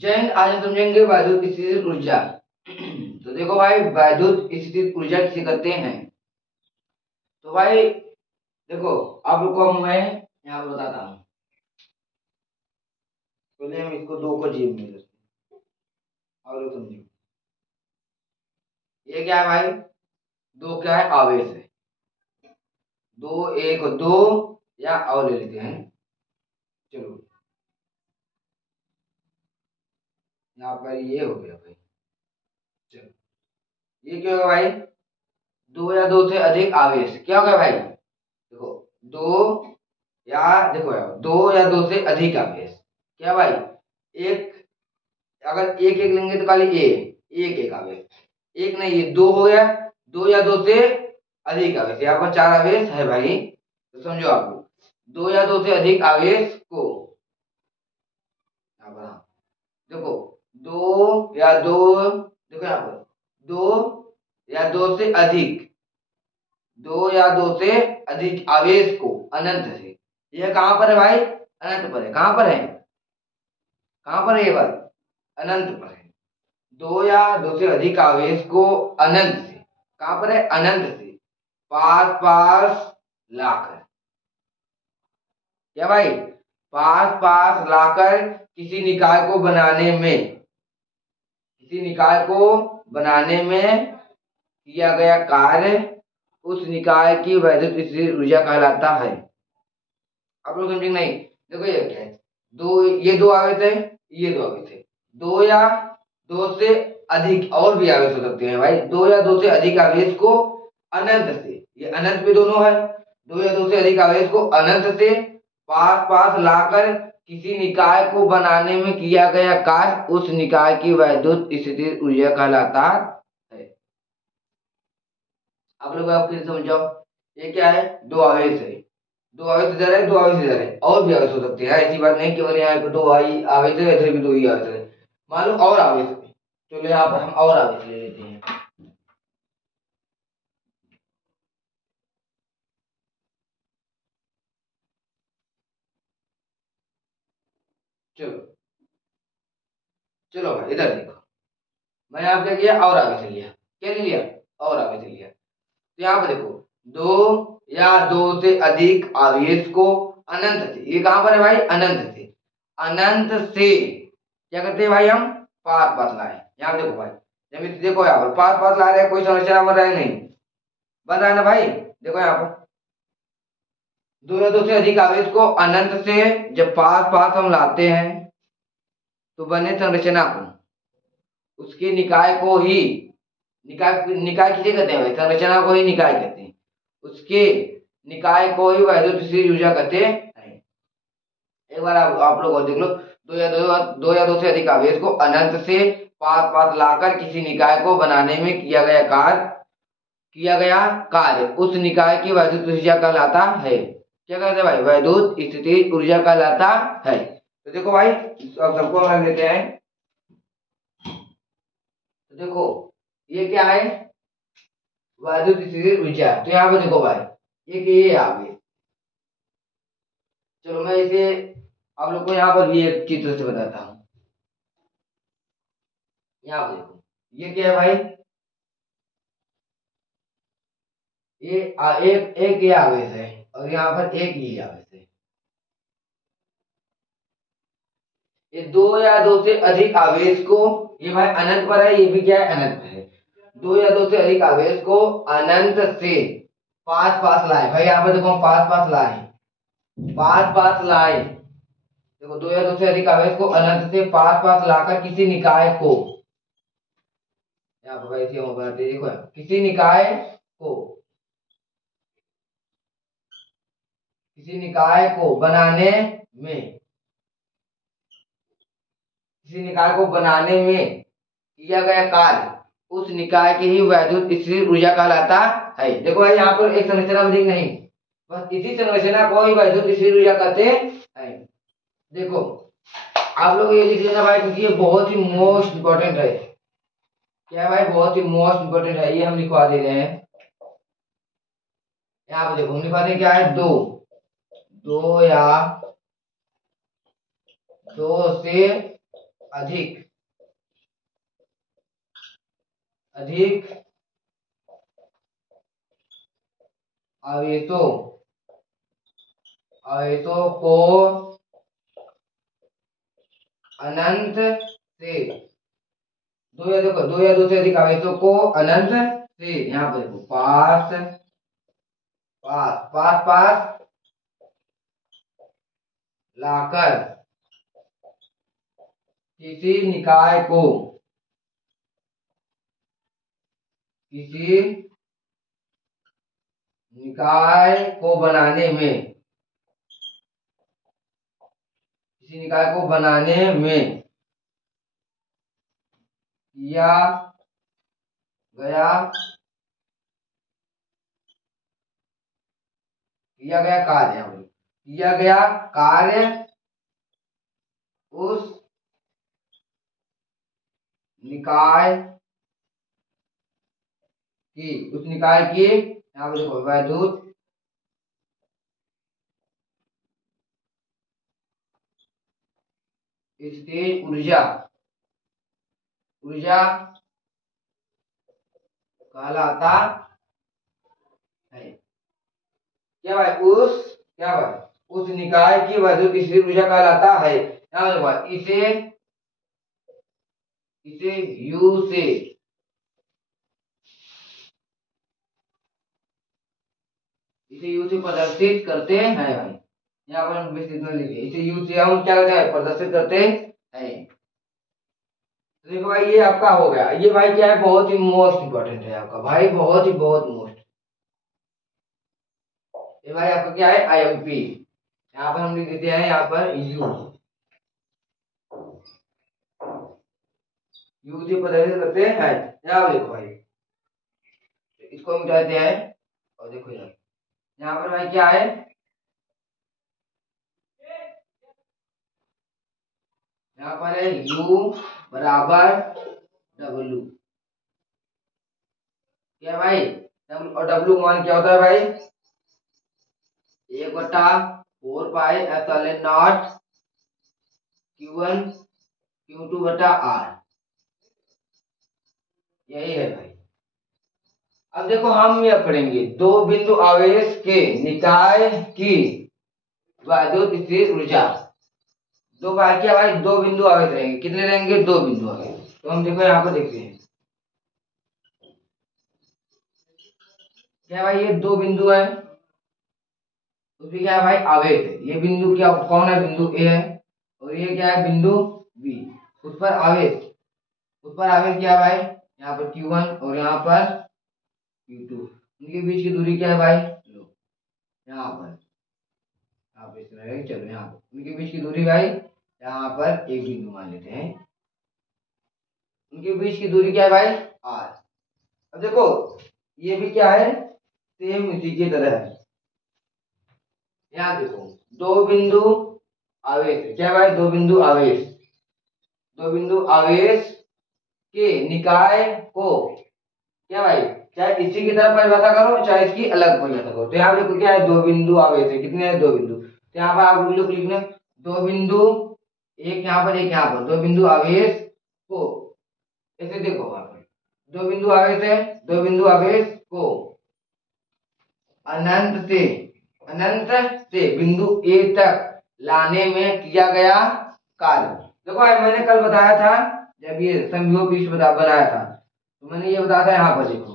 जय हिंद। आज हम समझेंगे वैद्युत स्थितिज ऊर्जा। तो देखो भाई, वैद्युत स्थितिज ऊर्जा किसे कहते हैं। तो भाई देखो, आप लोग को मैं यहाँ पर बताता हूँ। पहले हम इसको दो को जेब में रखते हैं और लोग समझेंगे। ये क्या है भाई? दो क्या है? आवेश है। दो, एक दो या और ले लेते हैं। चलो, यहाँ पर ये हो गया भाई। चलो, ये क्या होगा भाई? दो या दो से अधिक आवेश क्या होगा भाई? देखो, दो या देखो यार, दो या दो से अधिक आवेश क्या भाई? एक, अगर एक एक लेंगे तो खाली एक एक आवेश। एक नहीं, ये दो हो गया। दो या दो से अधिक आवेश, यहाँ पर चार आवेश है भाई। तो समझो आप लोग, दो या दो से अधिक आवेश को यहाँ पर, हाँ देखो, दो या दो, देखो यहाँ पर, दो या दो से अधिक, दो या दो से अधिक आवेश को अनंत से, यह कहां पर है भाई? अनंत पर है। कहां पर है? कहां पर है ये बात? अनंत पर है। दो या दो से अधिक आवेश को अनंत से, कहां पर है? अनंत से पास पास लाकर, क्या भाई? पास पास लाकर किसी निकाय को बनाने में, किसी निकाय को बनाने में किया गया कार्य उस निकाय की वैद्युत स्थितिज ऊर्जा कहलाता है। आप लोग समझेंगे नहीं? देखो ये क्या है, दो, ये दो आवेश है, ये दो आवेश है। दो या दो से अधिक और भी आवेश हो सकते हैं भाई। दो या दो से अधिक आवेश को अनंत से, ये अनंत पे दोनों है, दो या दो से अधिक आवेश को अनंत से पास पास लाकर किसी निकाय को बनाने में किया गया कार्य उस निकाय की वैद्युत स्थितिज ऊर्जा कहलाता है। आप लोग आप फिर समझाओ, ये क्या है? दो आवेश है, दो आवेश इधर है, दो आवेश इधर है, और भी आवेश हो सकते हैं। ऐसी बात नहीं केवल यहाँ पे दो आई आवेश है, इधर भी दो ही आवेश है। मान लो और आवेश है, चलो यहाँ पर हम और आवेश ले लेते हैं। चलो, चलो भाई इधर देखो, मैंने यहाँ क्या किया? और आवेश लिया। क्या ले लिया? और आवेश लिया। तो यहाँ पर देखो, दो या दो से अधिक आवेश को अनंत से, ये कहां पर है भाई? अनंत से, अनंत से क्या करते हैं भाई? हम पास पास लाए। यहाँ देखो भाई, जब देखो यहाँ पर पास पास ला रहे हैं, कोई समस्या बन रहा है नहीं? बन रहा है ना भाई? देखो यहाँ पर दो या दो से अधिक आवेश को अनंत से जब पास पास हम लाते हैं तो बने संरचना को, उसके निकाय को ही, निकाय निकाय किसे कहते हैं भाई? संरचना को ही निकाय कहते हैं। उसके निकाय को ही वैद्युत स्थितिज ऊर्जा कहते हैं। एक बार आप लोग और देख लो, दो या दो से अधिक आवेश को अनंत से पास पास लाकर किसी निकाय को बनाने में किया गया कार्य उस निकाय की वैद्युत ऊर्जा कहलाता है। क्या कहते हैं भाई? वैद्युत स्थितिज ऊर्जा कहलाता है। तो देखो भाई, अब सबको हम लेते हैं। तो देखो, ये क्या है? वैद्युत स्थितिज ऊर्जा। तो यहाँ पे देखो भाई, ये आवेश, चलो मैं इसे आप लोग को यहाँ पर भी एक चित्र से बताता हूँ। यहाँ पे देखो, ये क्या है भाई? एक एक ये आवेश है और यहाँ पर एक ये आवेश है। ये दो या दो से अधिक आवेश को, ये भाई अनंत पर है, ये भी क्या है? अनंत पर है। दो या दो से अधिक आवेश को अनंत से पास पास लाए भाई। यहाँ पर देखो, हम पास पास लाए, पास पास लाए। देखो, दो या दो से अधिक आवेश को अनंत से पास पास लाकर किसी निकाय को, यहाँ पर भाई हम बताते देखो, किसी निकाय को, किसी निकाय को बनाने में, किसी निकाय को बनाने में किया गया कार्य उस निकाय की ही वैद्युत स्थितिज ऊर्जा कहलाता है। देखो भाई, यहाँ पर एक संरचना अधिक नहीं, बस इसी संरचना को ही वैद्युत स्थितिज ऊर्जा कहते हैं। देखो, आप लोग ये लिख लेना भाई, क्योंकि ये बहुत ही मोस्ट इंपॉर्टेंट है। क्या है भाई? बहुत ही मोस्ट इंपॉर्टेंट है। ये हम लिखवा दे रहे हैं। यहाँ पे देखो, हम लिखवा दें क्या है? दो, दो या दो से अधिक अधिक आवेशों आवेशों को अनंत से दो या दो से अधिक आवेशों को अनंत से, यहाँ पर देखो पास पास पास पास लाकर किसी निकाय को बनाने में किया गया कार्य उस निकाय की यहाँ पर देखो वैद्युत स्थिर ऊर्जा कहलाता है। क्या भाई उस निकाय की वैद्युत स्थिर ऊर्जा कहलाता है। यहाँ देखो इसे यू से प्रदर्शित करते हैं भाई। यहाँ पर हम विस्तृत में लिखे इसे यू से हम क्या करते हैं, प्रदर्शित करते हैं। तो देखो भाई ये आपका हो गया। ये भाई क्या है, बहुत ही मोस्ट इंपॉर्टेंट है आपका भाई, बहुत मोस्ट। ये भाई आपका क्या है, आईएमपी। यहाँ पर हम लिख देते हैं यहाँ पर यू से प्रदर्शित करते हैं। यहाँ देखो भाई इसको मिटाते हैं और देखो यहाँ पर भाई क्या है, यहाँ पर है U बराबर W। क्या भाई, और W मान क्या होता है भाई, 1/4 पाई Q1 Q2/R। यही है भाई। अब देखो हम यह पढ़ेंगे दो बिंदु आवेश के निकाय की वैद्युत स्थिर ऊर्जा। दो बार क्या भाई, दो बिंदु आवेश रहेंगे। कितने रहेंगे, दो बिंदु आवेश। तो हम देखो यहाँ पर देखते हैं क्या भाई, ये दो बिंदु है, उसमें क्या है भाई, आवेश है। ये बिंदु क्या कौन है, बिंदु ए है, और ये क्या है, बिंदु बी। उस पर आवेश क्या है भाई, यहाँ पर Q1 और यहाँ पर Q2। इनके बीच की दूरी क्या है भाई, लो यहाँ पर आप इस तरह चलो यहाँ पर उनके बीच की दूरी भाई, यहाँ पर एक बिंदु मान लेते हैं। उनके बीच की दूरी क्या है भाई, R। अब देखो ये भी क्या है, सेम इसी की तरह है। यहाँ देखो दो बिंदु आवेश, क्या भाई, दो बिंदु आवेश के निकाय को क्या भाई, चाहे इसी की तरफ परिभाषा करो चाहे इसकी अलग परिभाषा करो। तो यहाँ देखो क्या है, दो बिंदु आवेश है। कितने हैं, दो बिंदु। तो यहाँ पर आप लोग लिखना दो बिंदु, एक यहाँ पर एक यहाँ पर, दो बिंदु आवेश को, ऐसे देखो वहां पर दो बिंदु आवेश है, दो बिंदु आवेश को अनंत से बिंदु ए तक लाने में किया गया कार्य। देखो भाई मैंने कल बताया था जब ये समविभव पृष्ठ बनाया था, तो मैंने ये बताया था यहाँ पर देखो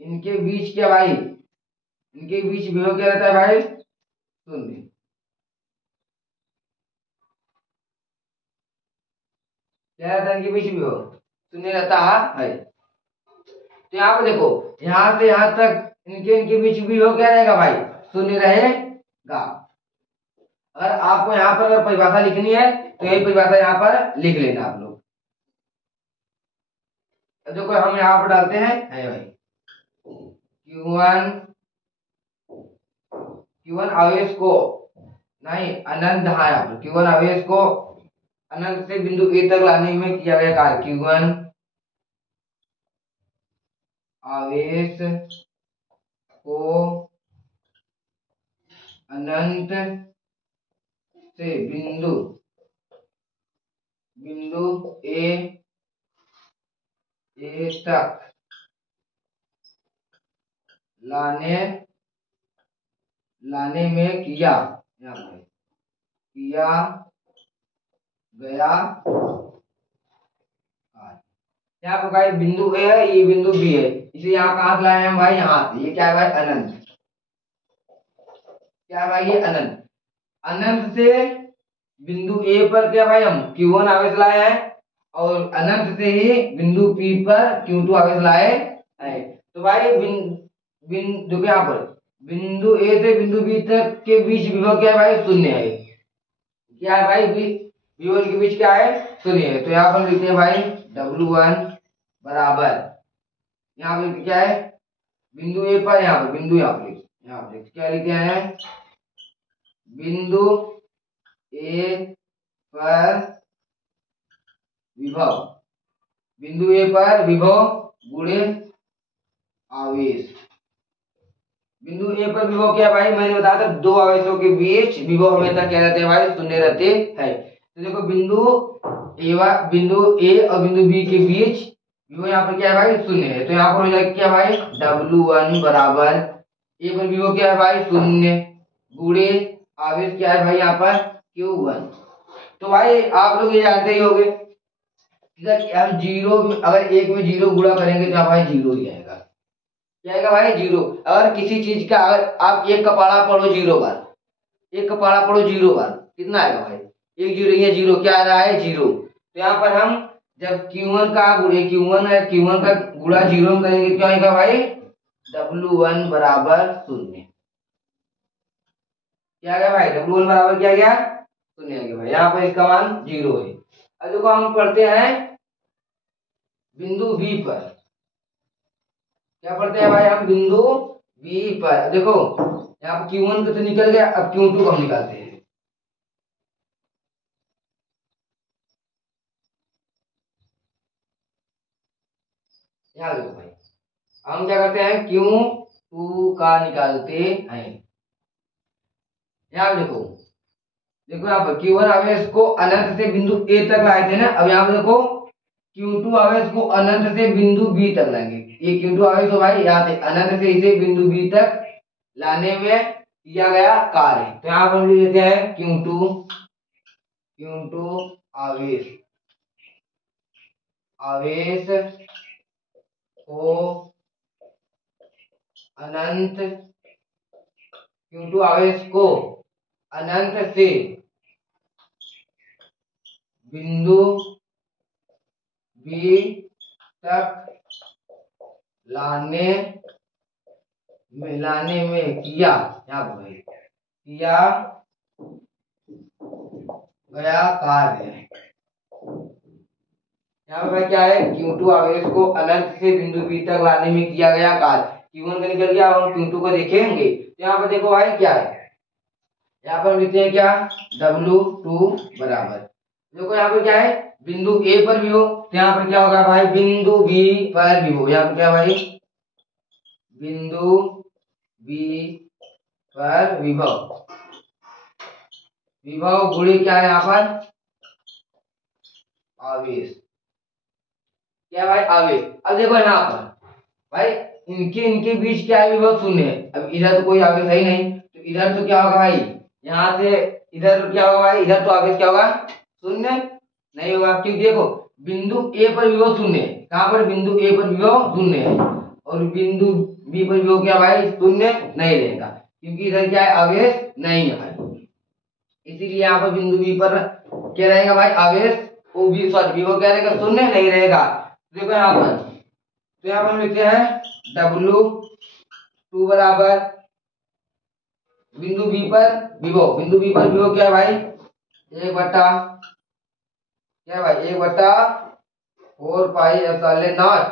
इनके बीच क्या भाई, इनके बीच विभव क्या रहता है भाई, शून्य। क्या रहता है इनके बीच विभव, शून्य रहता है। तो यहाँ पे देखो यहाँ से यहाँ तक इनके बीच विभव क्या रहेगा भाई, शून्य रहेगा। अगर आपको यहाँ पर अगर परिभाषा लिखनी है तो यही परिभाषा यहाँ पर लिख लेना आप लोग। देखो हम यहाँ पर डालते हैं भाई Q1 आवेश को नहीं अनंत, हाँ यहाँ पर Q1 आवेश को अनंत से बिंदु ए तक लाने में किया गया कार्य। Q1 आवेश को अनंत से बिंदु ए तक लाने में किया गया। यहाँ पर भाई बिंदु ए है, ये बिंदु बी है, इसे यहाँ कहाँ से लाए हैं भाई, यहाँ से। ये क्या है भाई, अनंत। क्या है भाई, ये अनंत। अनंत से बिंदु ए पर क्या भाई, हम Q1 आवेश लाए हैं, और अनंत से ही बिंदु P पर Q2 आवेश लाए हैं। तो भाई देखो यहाँ पर बिंदु ए से बिंदु बी तक के बीच विभव क्या है भाई, शून्य है। क्या है भाई, विभव के बीच क्या है, शून्य है। तो यहाँ पर लिखते हैं भाई W1 बराबर, यहाँ पर क्या है, बिंदु ए पर, यहाँ पर बिंदु, यहाँ पर क्या लिखते हैं, बिंदु ए पर विभव, बिंदु ए पर विभव गुणे आवेश। बिंदु ए पर विभव क्या है भाई, मैंने बताया था, दो आवेशों के बीच विभव हमेशा क्या रहते हैं भाई, शून्य रहते हैं। तो देखो बिंदु ए और बिंदु बी के बीच विभव यहाँ पर क्या है भाई, शून्य है। तो यहाँ पर हो जाएगा क्या भाई, W1 बराबर, ए पर विभव क्या है भाई, शून्य, गुणे आवेश क्या है भाई यहाँ पर, Q1। तो भाई आप लोग ये जानते ही होंगे, हम जीरो, अगर एक में जीरो गुणा करेंगे तो भाई जीरो ही आएगा। क्या आएगा भाई, जीरो। अगर किसी चीज का, अगर आप एक का पढ़ा पढ़ो जीरो बार, एक का पढ़ा पढ़ो जीरो बार, कितना आएगा भाई, एक जीरो, ये जीरो क्या आ रहा है, जीरो। तो यहाँ पर हम जब Q1 का गुणा जीरो में करेंगे, क्या आएगा भाई, W1 बराबर शून्य। क्या गया भाई, W1 बराबर क्या गया, शून्य आ गया भाई। यहाँ पर इसका मान जीरो है। अब देखो हम पढ़ते हैं बिंदु बी पर, क्या पढ़ते हैं भाई हम, बिंदु बी पर। देखो यहाँ पर Q1 तो निकल गया, अब Q2 हम निकालते हैं। यहाँ देखो भाई, हम क्या करते हैं, Q2 का निकालते हैं। यहाँ देखो यहाँ पर Q1 आवेश को अनंत से बिंदु ए तक लाए थे ना, अब यहाँ पर देखो Q2 आवेश को अनंत से बिंदु बी तक लाएंगे। ये Q2 आवेश तो भाई यहाँ से अनंत से इसे बिंदु बी तक लाने में किया गया कार्य। तो यहाँ पर हम लिख लेते हैं Q2 आवेश को अनंत, Q2 आवेश को अनंत से बिंदु बी तक लाने में किया, यहाँ पर किया गया कार्य। यहाँ पर भाई क्या है, Q2 आवेश को अनंत से बिंदु बी तक लाने में किया गया कार्य। Q1 का निकल गया, हम Q2 को देखेंगे। तो यहाँ पर देखो भाई क्या है, यहाँ पर लिखते हैं क्या, W2 बराबर, देखो यहाँ पर क्या है, बिंदु ए पर विभव, तो यहाँ पर क्या होगा भाई, बिंदु बी पर विभव। यहाँ पर क्या भाई, बिंदु बी पर विभव गुणे क्या है यहाँ पर, आवेश। क्या भाई, आवेश। अब देखो यहाँ पर भाई इनके बीच क्या है, विभव शून्य है। अब इधर तो कोई आवेश है ही नहीं, तो इधर तो क्या होगा भाई, यहाँ से इधर क्या होगा भाई, इधर तो आवेश क्या होगा, शून्य नहीं होगा, क्योंकि देखो बिंदु ए पर विभव शून्य है। कहाँ पर, बिंदु ए पर विभव शून्य है, और बिंदु बी पर विभव क्या भाई, शून्य नहीं रहेगा, क्योंकि इधर क्या है, आवेश नहीं है भाई। इसीलिए यहाँ पर बिंदु बी पर क्या रहेगा भाई, आवेश, वो भी सॉरी विभव क्या रहेगा, शून्य नहीं रहेगा। देखो यहाँ पर, तो यहाँ पर लिखते हैं W2 बराबर बिंदु बी पर विभव क्या है भाई, 1/4 पाई एप्सिलॉन नॉट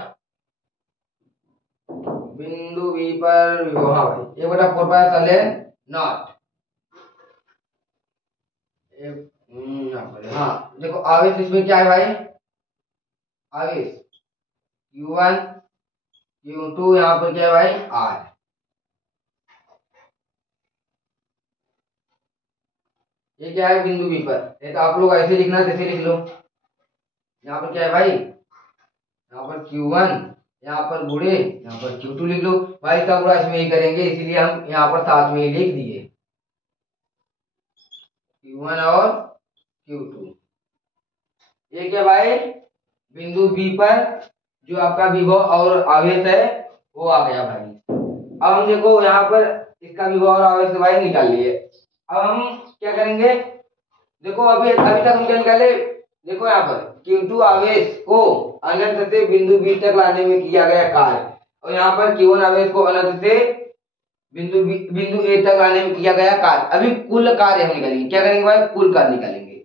बिंदु बी पर विभव। हाँ भाई 1/4 पाई एप्सिलॉन नॉट। हाँ देखो आवेश इसमें क्या है भाई, आवेश Q1 Q2, यहाँ पर क्या है भाई, R। ये क्या है बिंदु बी पर, ये तो आप लोग ऐसे लिखना जैसे लिख लो। यहाँ पर क्या है भाई, यहाँ पर Q1, यहाँ पर गुणे यहाँ पर Q2 लिख लो भाई, इसका गुणा इसमें ही करेंगे, इसीलिए हम यहाँ पर साथ में ही लिख दिए Q1 और Q2। ये क्या भाई, बिंदु बी पर जो आपका विभव और आवेश है वो आ गया भाई। अब हम देखो यहाँ पर इसका विभव और आवेश भाई निकाल लिए। अब हम क्या करेंगे, देखो अभी अभी तक हम क्या निकाले, देखो यहाँ पर Q2 आवेश को अनंत से बिंदु बी तक लाने में किया गया कार्य, और यहाँ पर Q1 आवेश को अनंत से बिंदु ए तक लाने में किया गया कार्य। अभी कुल कार्य हम निकालेंगे, क्या करेंगे भाई, कुल कार्य निकालेंगे।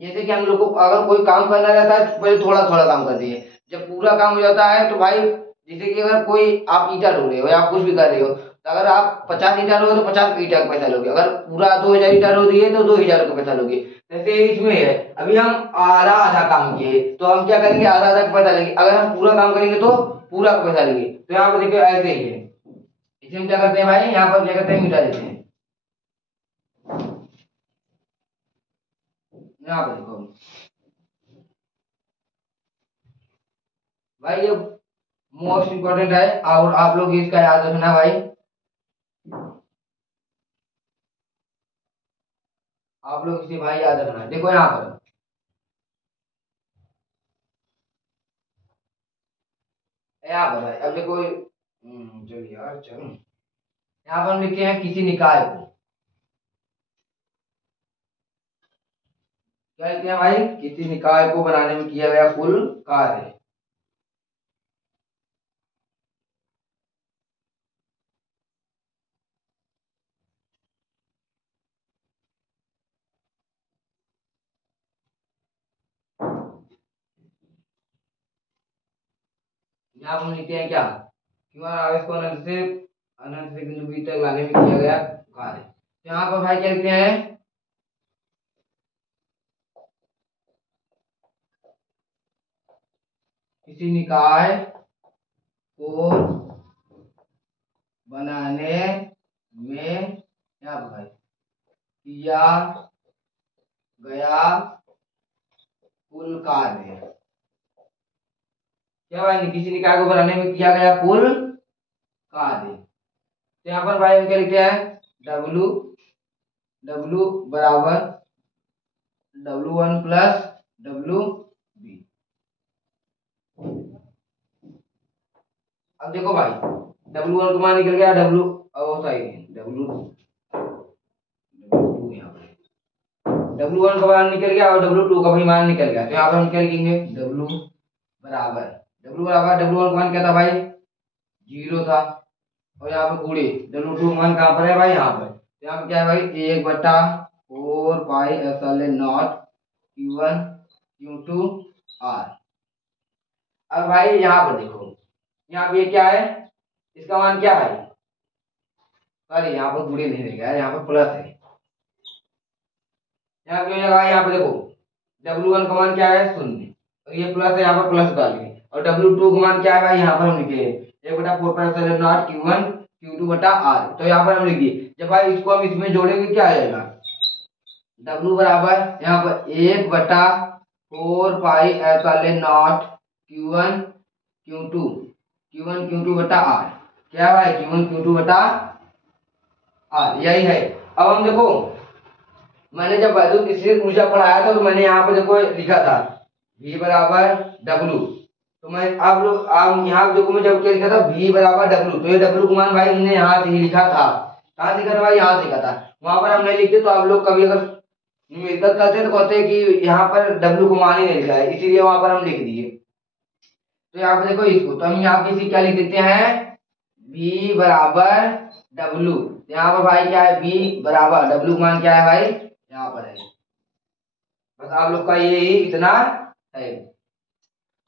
जैसे कि हम लोग को अगर कोई काम करना रहता है तो पहले थोड़ा थोड़ा काम करते हैं, जब पूरा काम हो जाता है तो भाई, जैसे कि अगर कोई आप ईटा ढो रहे हो या आप कुछ भी कर रहे हो, तो अगर आप 50 ईटा ढोगे तो 50 ईटा का पैसा लोगे, अगर पूरा 2000 ईटा ढो दिए तो 2000 का पैसा लोगे। जैसे इसमें है, अभी हम आधा आधा काम किए तो हम क्या करेंगे, आधा आधा का पैसा लेंगे, अगर हम पूरा काम करेंगे तो पूरा का पैसा लेंगे। तो यहाँ पर देखिए ऐसे ही है, इसे हम क्या करते हैं भाई, यहाँ पर क्या करते हैं, मिटा देते हैं। यहाँ पर देखो भाई, ये मोस्ट इम्पोर्टेंट है और आप लोग इसका याद रखना भाई। आप लोग इसे भाई याद रखना। देखो यहाँ पर भाई, अब देखो चलिए यार चलो, यहाँ पर हम लिखते हैं किसी निकाय को, क्या लिखते हैं भाई, किसी निकाय को बनाने में किया गया कुल कार्य। यहाँ पर हम लिखते हैं क्या, क्यों आवेश को अनंत से बिंदु बी तक लाने में किया गया कार्य। यहाँ पर भाई क्या लिखते हैं, किसी निकाय को बनाने में क्या भाई किया गया कुल कार्य। क्या भाई, किसी निकाय को बनाने में किया गया कुल कार्य। तो यहाँ पर भाई हम क्या लिखते हैं, डब्लू डब्लू बराबर W1 प्लस WB। अब देखो भाई, W1 का मान निकल गया, W यहाँ पर W1 का मान निकल गया और W2 का भी मान निकल गया। तो यहाँ पर हम क्या लिखेंगे, W बराबर W1 का मान क्या था भाई, 0 था, और यहाँ पर गुणे W2 का मान कहाँ पर है भाई, यहाँ पर। तो यहाँ पर क्या है भाई, 1/4 pi epsilon not Q1 Q2 R। अब भाई यहाँ पर देखो, यहाँ पे क्या है, इसका मान क्या है, अरे यहाँ पर गुणे नहीं रहेगा, यहाँ पर प्लस है। यहाँ पे लगा, यहाँ पे देखो W1 का मान क्या है, 0, और ये प्लस है, यहाँ पर प्लस डालेंगे, और W2 का मान क्या है भाई, यहाँ पर हम लिखे 1/4 Q1 Q2 बटा R। तो यहाँ पर हम लिखिए, जब भाई इसको हम इसमें जोड़ेंगे क्या आ जाएगा, W बराबर यहाँ पर 1/4 pi epsilon not Q1 Q2 बटा R। क्या भाई, Q1 Q2 बटा R, यही है। अब हम देखो, मैंने जब वैद्युत स्थिर ऊर्जा पढ़ाया था तो मैंने यहाँ पर देखो लिखा था V बराबर W। तो मैं आप लोग आप यहाँ देखो, मैं जब क्या लिखा था V बराबर W, तो ये W का मान भाई हमने यहाँ से ही लिखा था। कहाँ लिखा था भाई, यहाँ से लिखा था, वहां पर हम नहीं लिखते। तो आप लोग कभी अगर न्यूमेरिकल करते तो कहते हैं कि यहाँ पर W को मान ही नहीं लिखा है, इसीलिए वहां पर हम लिख दिए। तो यहाँ पर देखो इसको, तो हम यहाँ पे क्या लिख देते हैं, V बराबर W। यहाँ पर भाई क्या है, V बराबर W का मान क्या है भाई, यहाँ पर है। बस आप लोग का ये ही इतना है।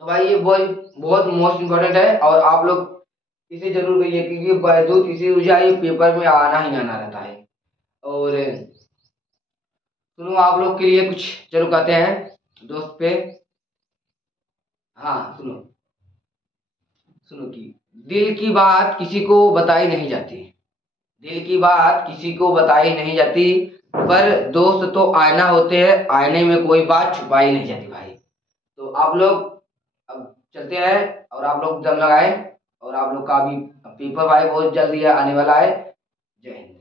तो भाई ये बहुत बहुत मोस्ट इम्पोर्टेंट है, और आप लोग इसे जरूर करिए, क्योंकि वैद्युत स्थिर ऊर्जा ये पेपर में आना ही आना रहता है। और सुनो, आप लोग के लिए कुछ जरूर कहते हैं दोस्त पे। हाँ सुनो, सुनो कि दिल की बात किसी को बताई नहीं जाती, दिल की बात किसी को बताई नहीं जाती, पर दोस्त तो आईना होते हैं, आईने में कोई बात छुपाई नहीं जाती भाई। तो आप लोग अब चलते हैं और आप लोग दम लगाए, और आप लोग का भी पेपर भाई बहुत जल्दी आने वाला है। जय हिंद।